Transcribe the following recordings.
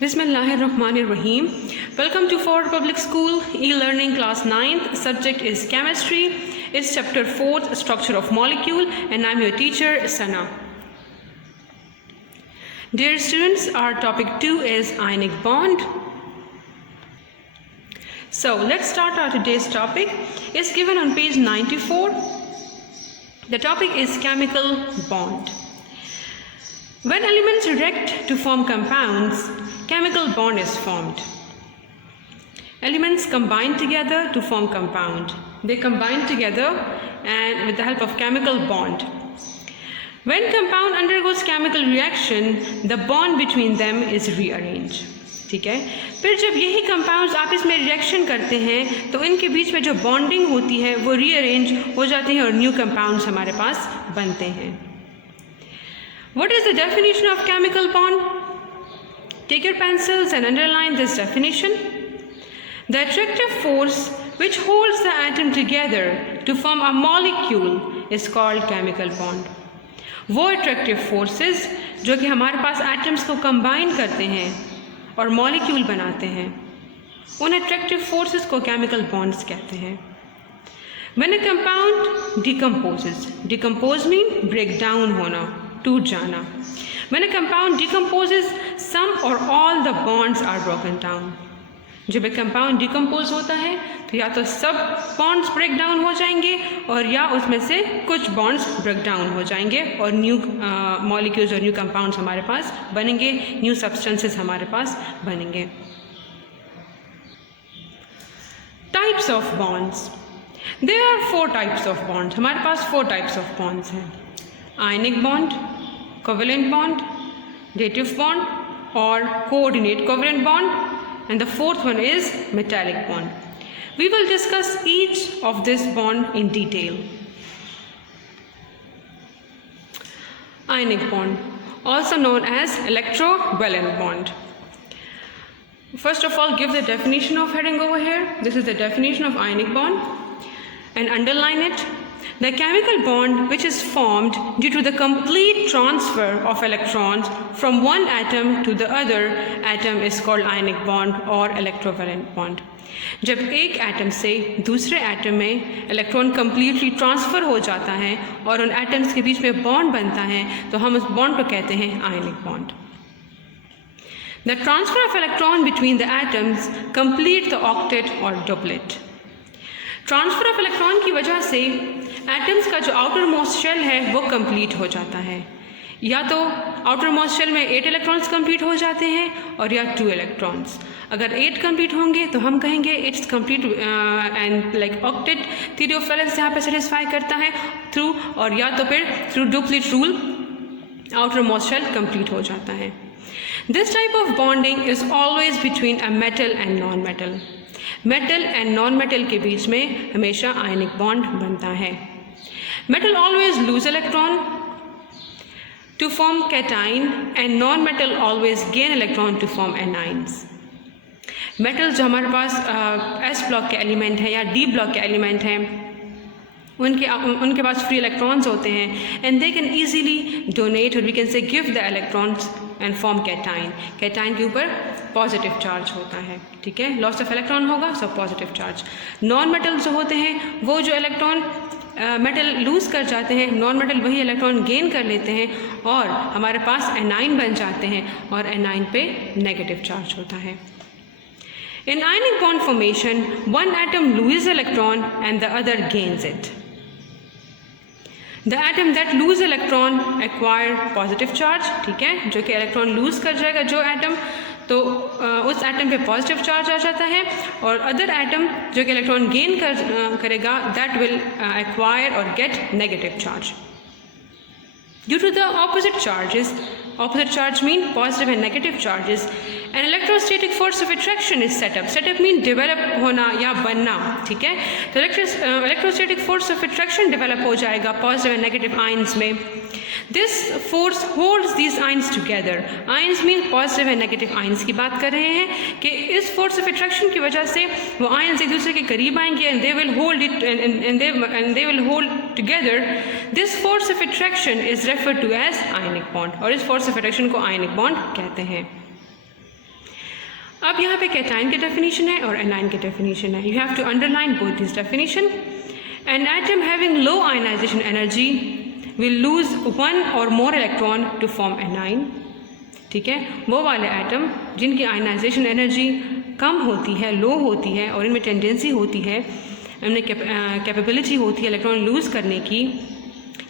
Bismillahirrahmanirrahim. Welcome to Ford Public School e-learning class 9th. Subject is chemistry. It's chapter 4th, structure of molecule, and I'm your teacher Sana. Dear students, our topic 2 is ionic bond. So let's start our today's topic. It's given on page 94. The topic is chemical bond. When elements react to form compounds, chemical bond is formed. Elements combine together to form compound. They combine together and with the help of chemical bond. When compound undergoes chemical reaction, the bond between them is rearranged. ठीक है, फिर जब यही compounds आपस में reaction करते हैं तो इनके बीच में जो बॉन्डिंग होती है वो रीअरेंज हो जाती है और न्यू कंपाउंड्स हमारे पास बनते हैं. What is the definition of chemical bond? Take your pencils and underline this definition. The attractive force which holds the atom together to form a molecule is called chemical bond. वो attractive forces जो कि हमारे पास atoms को combine करते हैं और molecule बनाते हैं, उन attractive forces को chemical bonds कहते हैं. When a compound decomposes, decompose mean break down होना, टूट जाना. When a compound decomposes, some or all the bonds are broken down. जब एक कंपाउंड डिकम्पोज होता है तो या तो सब बॉन्ड्स ब्रेक डाउन हो जाएंगे और या उसमें से कुछ बॉन्ड्स ब्रेक डाउन हो जाएंगे और न्यू मॉलिक्यूल्स और न्यू कंपाउंड्स हमारे पास बनेंगे, न्यू सब्सटेंसेस हमारे पास बनेंगे. Types of bonds. There are 4 types of bonds. हमारे पास 4 टाइप्स ऑफ बॉन्ड्स हैं. Ionic bond, covalent bond, dative bond और coordinate covalent bond, and the 4th one is metallic bond. We will discuss each of this bond in detail. Ionic bond, also known as electrovalent bond. First of all, give the definition of heading over here. This is the definition of ionic bond and underline it. The chemical bond which is formed due to the complete transfer of electrons from one atom to the other atom is called ionic bond or electrovalent bond. जब एक atom से दूसरे atom में electron completely transfer हो जाता है और उन एटम्स के बीच में बॉन्ड बनता है तो हम उस बॉन्ड को कहते हैं ionic bond. The transfer of electron between the atoms complete the octet or doublet. Transfer of electron की वजह से एटम्स का जो आउटर मोस्ट शेल है वो कंप्लीट हो जाता है. या तो आउटर मोस्ट शेल में 8 इलेक्ट्रॉन्स कंप्लीट हो जाते हैं और या 2 इलेक्ट्रॉन्स. अगर 8 कंप्लीट होंगे तो हम कहेंगे it's complete and like octet theory of valence यहाँ पे सेटिस्फाई करता है थ्रू, और या तो फिर through deplete rule outer most shell complete हो जाता है. This type of bonding is always between a metal and non metal. Metal and non metal के बीच में हमेशा आयनिक बॉन्ड बनता है. Metal always lose electron to form cation and non metal always gain electron to form anions. Metal जो हमारे पास s block के एलिमेंट हैं या डी ब्लॉक के एलिमेंट हैं उनके पास फ्री इलेक्ट्रॉन्स होते हैं and they can easily donate और we can say give the electrons and form cation. Cation के ऊपर पॉजिटिव चार्ज होता है, ठीक है, लॉस ऑफ इलेक्ट्रॉन होगा so positive charge. Non metal जो होते हैं वो जो इलेक्ट्रॉन मेटल लूज़ कर जाते हैं, नॉन मेटल वही इलेक्ट्रॉन गेन कर लेते हैं और हमारे पास एनाइन बन जाते हैं और एनाइन पे नेगेटिव चार्ज होता है. In ionic bond formation, one atom loses electron and the other gains it. The atom that lose electron acquire positive charge, ठीक है, जो कि इलेक्ट्रॉन लूज कर जाएगा जो एटम तो उस एटम पे पॉजिटिव चार्ज आ जाता है, और अदर एटम जो कि इलेक्ट्रॉन गेन करेगा दैट विल एक्वायर और get negative charge. Due to the opposite charge mean positive and negative charges, an electrostatic force of attraction is set up. Set up mean develop होना या बनना, ठीक है. तो electrostatic force of attraction develop हो जाएगा positive and negative ions में. This force holds these ions together. Ions mean positive and negative ions की बात कर रहे हैं कि इस force of attraction की वजह से वो ions एक दूसरे के करीब आएंगे and they will hold it and they will hold together. This force of attraction is referred to as ionic bond और इस force of attraction को ionic bond कहते हैं. अब यहाँ पे कैटाइन की डेफिनेशन है और एनाइन की डेफिनेशन है. You have to underline both this definition. An atom having low ionization energy will lose one or more electron to form anion. ठीक है, वो वाले एटम जिनकी आयनाइजेशन एनर्जी कम होती है, लो होती है, और इनमें टेंडेंसी होती है, इनमें कैपेबिलिटी होती है इलेक्ट्रॉन लूज़ करने की,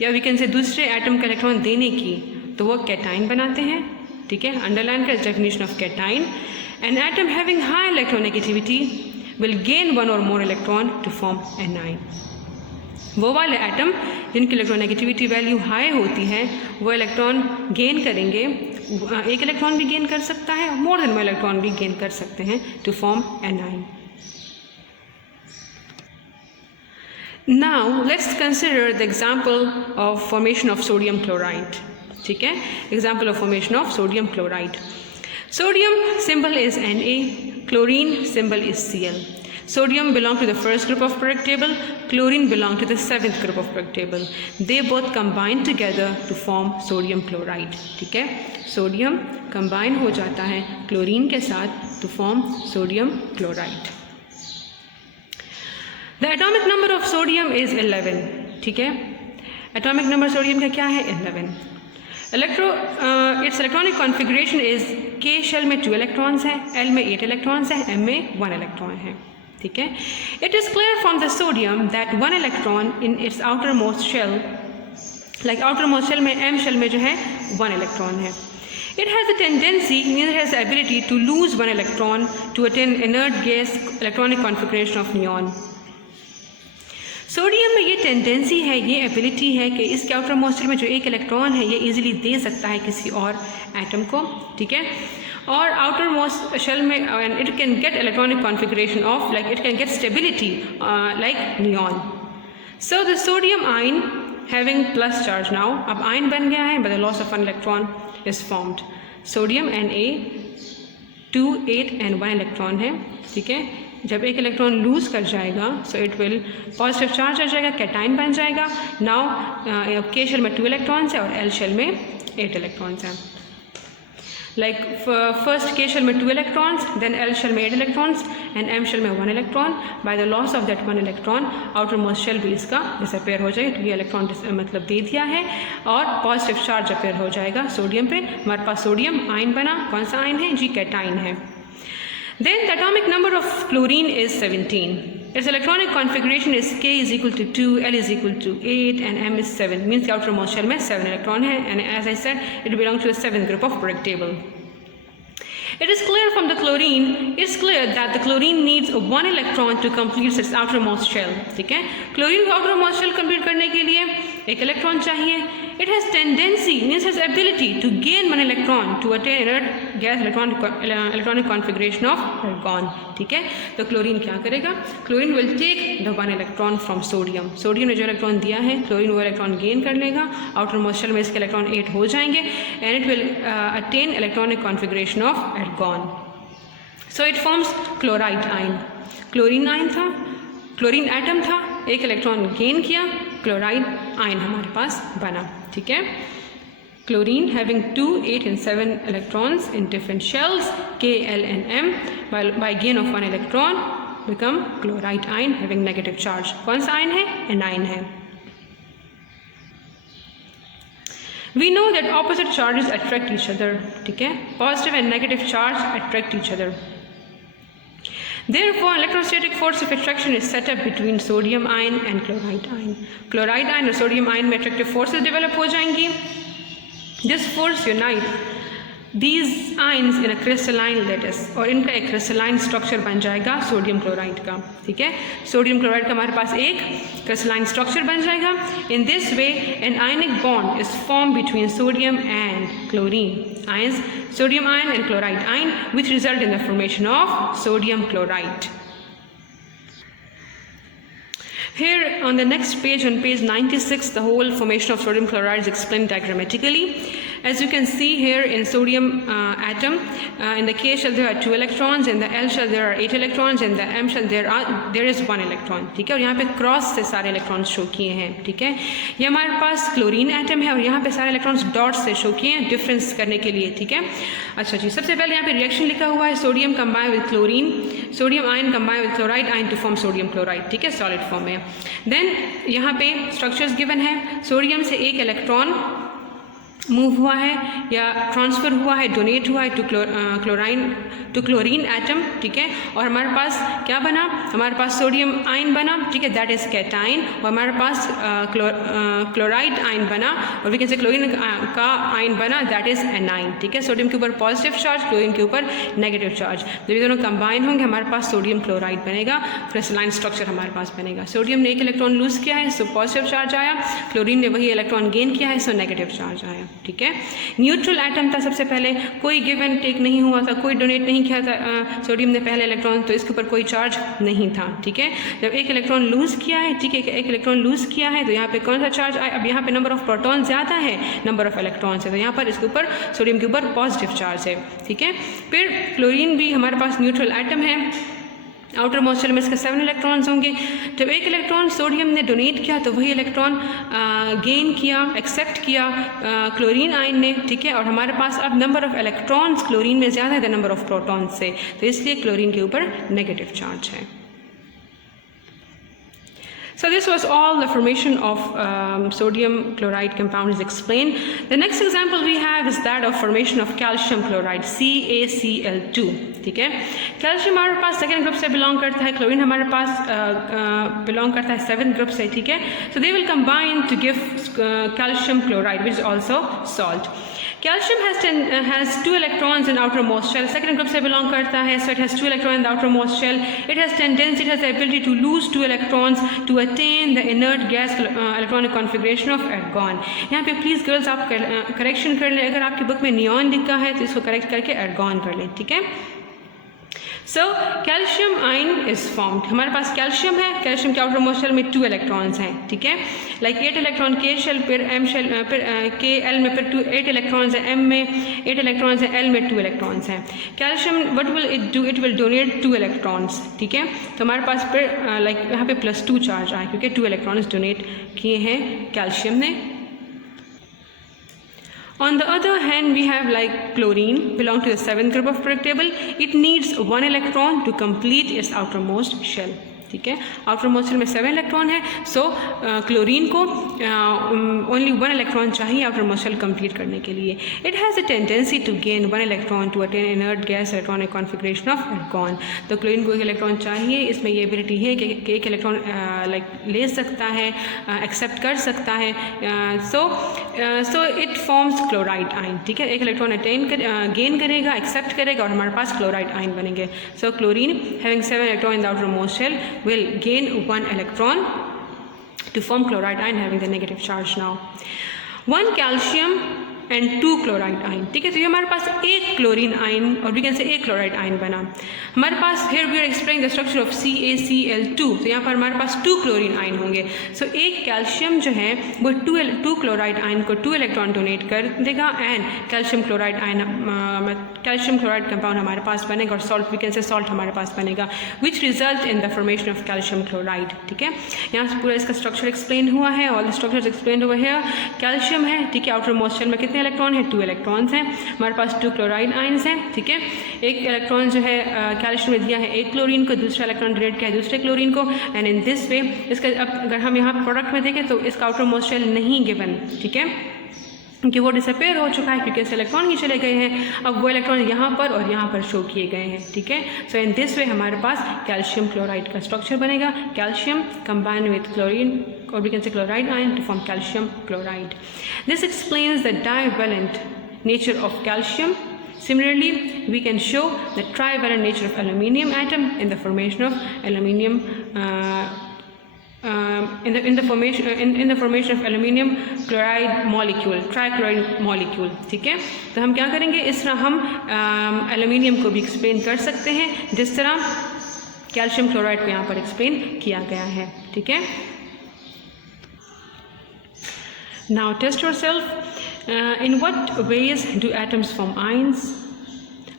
या वी कैन से दूसरे एटम का इलेक्ट्रॉन देने की, तो वो कैटाइन बनाते हैं. ठीक है, अंडरलाइन का definition of cation. An atom having high electronegativity will gain one or more electron to form anion. वो वाले एटम जिनकी इलेक्ट्रोनेगेटिविटी वैल्यू हाई होती है वो इलेक्ट्रॉन गेन करेंगे, एक इलेक्ट्रॉन भी गेन कर सकता है, मोर देन वन इलेक्ट्रॉन भी गेन कर सकते हैं to form anion. Now let's consider the example of formation of sodium chloride. ठीक है, example of formation of sodium chloride. Sodium symbol is Na, chlorine symbol is Cl. Sodium belong to the first group of periodic table, chlorine belong to the seventh group of periodic table. They both combine together to form sodium chloride. ठीक है, sodium combine हो जाता है chlorine के साथ to form sodium chloride. The atomic number of sodium is 11. ठीक है, atomic number sodium का क्या है? 11. Its electronic configuration is K shell में 2 इलेक्ट्रॉन्स हैं, L में 8 इलेक्ट्रॉन्स हैं, M में 1 इलेक्ट्रॉन है. ठीक है, it is clear from the sodium that 1 electron in its outer most shell, like outer most shell में M शेल में जो है 1 इलेक्ट्रॉन है. It has a tendency, means it has the ability to lose 1 electron to attain inert gas electronic configuration of neon. Sodium में ये tendency है, ये ability है कि इसके आउटर मोस्ट शेल में जो एक इलेक्ट्रॉन है ये इजीली दे सकता है किसी और एटम को. ठीक है, और आउटर मोस्ट शेल में it can get electronic configuration of, like it can get stability like neon. So the sodium ion having plus charge now, अब आयन बन गया है, but the loss of 1 electron is formed. Sodium Na 2, 8 and 1 electron है. ठीक है, जब एक इलेक्ट्रॉन लूज़ कर जाएगा so it will positive charge आ जाएगा, कैटाइन बन जाएगा. नाउ K शेल में 2 इलेक्ट्रॉन्स है और L शेल में 8 इलेक्ट्रॉन्स हैं. लाइक फर्स्ट K शेल में 2 इलेक्ट्रॉन्स, देन L शेल में 8 इलेक्ट्रॉन्स एंड M शेल में 1 electron. By the loss of that 1 electron outer most shell भी इसका डिसअपेयर हो जाएगा. ये इलेक्ट्रॉन मतलब दे दिया है और पॉजिटिव चार्ज अपेयर हो जाएगा सोडियम पे. हमारे पास सोडियम आयन बना. कौन सा आयन है जी? कैटाइन है. Then the atomic number of chlorine is 17. Its electronic configuration is K is equal to 2, L is equal to 8 and M is 7. Means the outermost shell में 7 electron है, and as I said it belongs to the 7th group of periodic table. It is clear from the chlorine, it's clear that the chlorine needs 1 electron to complete its outermost shell. ठीक है, chlorine को outermost shell complete करने के लिए एक electron चाहिए. It has tendency, means has ability to gain 1 electron to attain inert gas electronic configuration of argon. ठीक है, तो क्लोरीन क्या करेगा? Chlorine will take the 1 electron from sodium. Sodium ने जो इलेक्ट्रॉन दिया है क्लोरीन वो इलेक्ट्रॉन गेन कर लेगा. आउटर मोस्ट शेल में इसके इलेक्ट्रॉन 8 हो जाएंगे and it will attain electronic configuration of argon. So it forms chloride ion. Chlorine ion था, क्लोरीन एटम था, एक इलेक्ट्रॉन गेन किया, क्लोराइड आयन हमारे पास बना. ठीक है, chlorine having 2, 8 and 7 electrons in different shells K, L and M by gain of 1 electron become chloride ion having negative charge. कौन सा आयन है? एनाइन है. We know that opposite charges attract each other. ठीक है, positive and negative charge attract each other. Therefore, electrostatic force of attraction is set up between sodium ion and chloride ion. Chloride ion और sodium ion में attractive forces develop हो जाएंगी. This force unite these ions in a crystalline lattice, और इनका एक crystalline structure बन जाएगा sodium chloride का. ठीक है, सोडियम क्लोराइड का हमारे पास एक crystalline structure बन जाएगा. In this way, an ionic bond is formed between sodium and chlorine ions, sodium ion and chloride ion, which result in the formation of sodium chloride. Here on the next page, on page 96, the whole formation of sodium chloride is explained diagrammatically. As you can see here in sodium atom, in the K shell there are 2 electrons, in the L shell there are 8 electrons, in the M shell there is 1 electron, ठीक है। और यहाँ पे cross से सारे electrons show किए हैं, ठीक है। ये हमारे पास क्लोरीन एटम है और यहाँ पे सारे इलेक्ट्रॉन्स डॉट से शो किए हैं डिफरेंस करने के लिए, ठीक है। अच्छा जी, सबसे पहले यहाँ पे रिएक्शन लिखा हुआ है, sodium combine with chlorine, sodium ion combine with chloride ion to form sodium chloride, ठीक है, सॉलिड फॉर्म में। देन यहाँ पे स्ट्रक्चर्स गिवन है, सोडियम से एक इलेक्ट्रॉन मूव हुआ है या ट्रांसफ़र हुआ है, डोनेट हुआ है टू क्लोरीन एटम, ठीक है। और हमारे पास क्या बना, हमारे पास सोडियम आयन बना, ठीक है, दैट इज़ कैटाइन। और हमारे पास क्लोराइड आयन बना और वी कैन से क्लोरीन का आयन बना, दैट इज़ एनाइन, ठीक है। सोडियम के ऊपर पॉजिटिव चार्ज, क्लोरीन के ऊपर नेगेटिव चार्ज, जब ये दोनों कंबाइन होंगे हमारे पास सोडियम क्लोराइड बनेगा, क्रिस्टलाइन स्ट्रक्चर हमारे पास बनेगा। सोडियम ने एक इलेक्ट्रॉन लूज़ किया है, सो पॉजिटिव चार्ज आया, क्लोरीन ने वही इलेक्ट्रॉन गेन किया है, सो नेगेटिव चार्ज आया, ठीक है। न्यूट्रल एटम था सबसे पहले, कोई गिव एंड टेक नहीं हुआ था, कोई डोनेट नहीं किया था सोडियम ने पहले इलेक्ट्रॉन, तो इसके ऊपर कोई चार्ज नहीं था, ठीक है। जब एक इलेक्ट्रॉन लूज़ किया है, ठीक है, एक इलेक्ट्रॉन लूज़ किया है तो यहाँ पे कौन सा चार्ज आया, अब यहाँ पे नंबर ऑफ प्रोटॉन ज़्यादा है, नंबर ऑफ इलेक्ट्रॉन्स है, तो यहाँ पर इसके ऊपर सोडियम के ऊपर पॉजिटिव चार्ज है, ठीक है। फिर क्लोरीन भी हमारे पास न्यूट्रल एटम है, आउटर मोस्ट शेल में इसके 7 इलेक्ट्रॉन्स होंगे। जब एक इलेक्ट्रॉन सोडियम ने डोनेट किया तो वही इलेक्ट्रॉन गेन किया, एक्सेप्ट किया क्लोरीन आयन ने, ठीक है। और हमारे पास अब नंबर ऑफ इलेक्ट्रॉन्स क्लोरीन में ज़्यादा है नंबर ऑफ प्रोटॉन्स से, तो इसलिए क्लोरीन के ऊपर नेगेटिव चार्ज है। So this was all the formation of sodium chloride compound is explained. The next example we have is that of formation of calcium chloride, CaCl2, ठीक है। Calcium हमारे पास second group से belong करता है, chlorine हमारे पास belong करता है 7th group से, ठीक है। So they will combine to give calcium chloride, which is also salt. Calcium has 2 electrons in outermost shell, second group से belong करता है, so it has 2 electrons in the outermost shell. It has tendency, it has the ability to lose 2 electrons to attain the inert gas electronic configuration of argon. यहाँ पे please girls आप correction कर लें, अगर आपकी book में neon लिखा है तो इसको करेक्ट करके argon कर लें, ठीक है। So calcium ion is formed, हमारे पास कैल्शियम है, कैल्शियम के आउटर मोस्ट शेल में 2 इलेक्ट्रॉन्स हैं, ठीक है। लाइक 8 इलेक्ट्रॉन के शेल, फिर एम शेल, फिर के एल में फिर 8 इलेक्ट्रॉन्स हैं, एम में 8 इलेक्ट्रॉन्स हैं, एल में 2 इलेक्ट्रॉन्स हैं। Calcium what will it do, it will donate 2 electrons, ठीक है। तो हमारे पास फिर लाइक यहाँ पे +2 चार्ज आए क्योंकि 2 इलेक्ट्रॉन्स डोनेट किए हैं कैल्शियम ने। On the other hand, we have like chlorine belong to the 7th group of periodic table. It needs 1 electron to complete its outermost shell, ठीक है। आउटर मोस्ट शेल में 7 electron है, so chlorine को only 1 electron चाहिए outer most shell complete करने के लिए। It has a tendency to gain 1 electron to attain inert gas electronic configuration of argon. तो क्लोरीन को 1 इलेक्ट्रॉन चाहिए, इसमें ये एबिलिटी है कि 1 इलेक्ट्रॉन लाइक ले सकता है, एक्सेप्ट कर सकता है, so it forms chloride ion, ठीक है। 1 इलेक्ट्रॉन गेन करेगा, एक्सेप्ट करेगा और हमारे पास क्लोराइड आयन बनेंगे। So chlorine having 7 electron in the outer most shell will gain 1 electron to form chloride ion having the negative charge now. 1 calcium and 2 chloride ion, ठीक है। तो ये हमारे पास 1 क्लोरीन आयन और वी कैन से 1 chloride ion बना। हमारे पास here we are explaining the structure of CaCl2, तो यहाँ पर हमारे पास 2 क्लोरीन आयन होंगे। सो एक कैल्शियम जो है वो 2 क्लोराइड आयन को 2 इलेक्ट्रॉन डोनेट कर देगा and calcium chloride ion, calcium chloride compound हमारे पास बनेगा और salt, we can say salt हमारे पास बनेगा, which result in the formation of calcium chloride, ठीक है। यहाँ से पूरा इसका स्ट्रक्चर एक्सप्लेन हुआ है, ऑल द स्ट्रक्चर्स एक्सप्लेन हुए हैं। कैल्शियम है, ठीक है, आउटर मोस्ट शेल में कितने इलेक्ट्रॉन है, 2 इलेक्ट्रॉन्स हैं। हमारे पास 2 क्लोराइड आयन्स हैं, ठीक है। एक इलेक्ट्रॉन जो है कैल्शियम में दिया है 1 क्लोरीन को, दूसरा इलेक्ट्रॉन डोनेट किया है दूसरे क्लोरीन को, एंड इन दिस वे इसका अब अगर हम यहाँ प्रोडक्ट में देखें तो इसका आउटर मोस्ट शेल नहीं गिवन, ठीक है, क्योंकि वो डिसअपेयर हो चुका है क्योंकि इस इलेक्ट्रॉन ही चले गए हैं। अब वो इलेक्ट्रॉन यहाँ पर और यहाँ पर शो किए गए हैं, ठीक है। सो इन दिस वे हमारे पास कैल्शियम क्लोराइड का स्ट्रक्चर बनेगा, calcium combine with chlorine or we can say chloride ion to form calcium chloride. This explains the divalent nature of calcium. Similarly, we can show the trivalent nature of aluminium atom in the formation of aluminium in the formation of aluminium chloride molecule, trichloride molecule, ठीक है। तो हम क्या करेंगे, इस तरह हम aluminium को भी एक्सप्लेन कर सकते हैं जिस तरह कैल्शियम क्लोराइड को यहाँ पर एक्सप्लेन किया गया है, ठीक है। Now test yourself. In what ways do atoms form ions?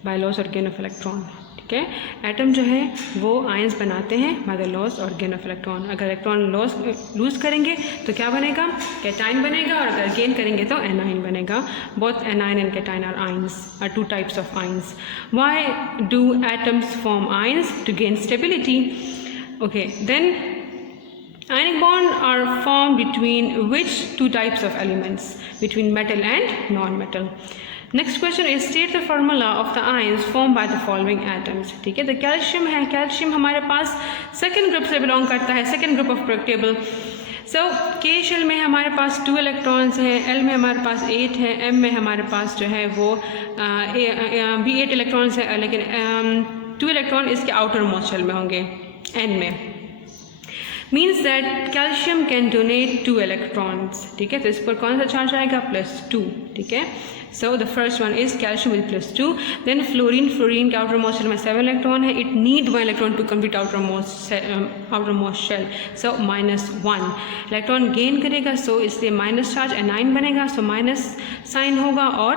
By loss or gain of electron. ठीक है, एटम जो है वो आयंस बनाते हैं बाय द लॉस और गेन ऑफ इलेक्ट्रॉन. अगर इलेक्ट्रॉन लूज़ करेंगे तो क्या बनेगा, कैटाइन बनेगा, और अगर गेन करेंगे तो एनाइन बनेगा. Both anion and cation are ions, are two types of ions. Why do atoms form ions? To gain stability. Okay, then ionic bond are formed between which two types of elements? Between metal and non-metal. Next question is state the formula of the ions formed by the following atoms. ठीक है, तो calcium है, calcium हमारे पास second group से belong करता है, second group of periodic table. सो के shell में हमारे पास 2 इलेक्ट्रॉन्स हैं, एल में हमारे पास 8 है, एम में हमारे पास जो है वो भी 8 इलेक्ट्रॉन्स है, लेकिन 2 इलेक्ट्रॉन इसके आउटर मोस्ट शेल में होंगे एन में. Means that calcium can donate 2 electrons. ठीक है, तो इस पर कौन सा चार्ज आएगा? +2. ठीक है, so the first one is calcium with +2. Then fluorine, fluorine के आउटर मोस्ट शेल में 7 इलेक्ट्रॉन है. It need 1 electron to complete outer most shell, so -1 electron gain करेगा, सो इसलिए माइनस चार्ज एनाइन बनेगा, सो माइनस साइन होगा, और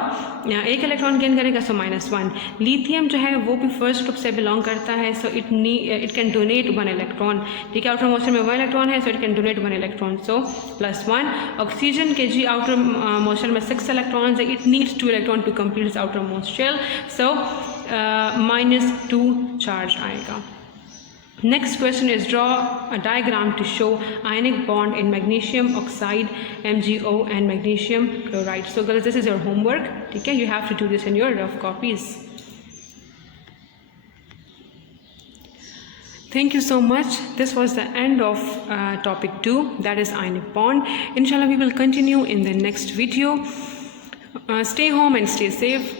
1 electron gain करेगा, सो -1. Lithium जो है वो भी फर्स्ट ग्रुप से बिलोंग करता है, so it can donate 1 electron. ठीक है, आउटर मोस्ट शेल में 1 इलेक्ट्रॉन है, so it can donate 1 electron, so +1. Oxygen के जी आउटर मोस्ट शेल में 6 इलेक्ट्रॉन्स है. It needs 2 electron to complete its outer most shell, so -2 charge आएगा. Next question is draw a diagram to show ionic bond in magnesium oxide, MgO, and magnesium chloride. So girls, this is your homework. Okay, you have to do this in your rough copies. Thank you so much. This was the end of topic 2, that is ionic bond. Inshallah, we will continue in the next video. Stay home and stay safe.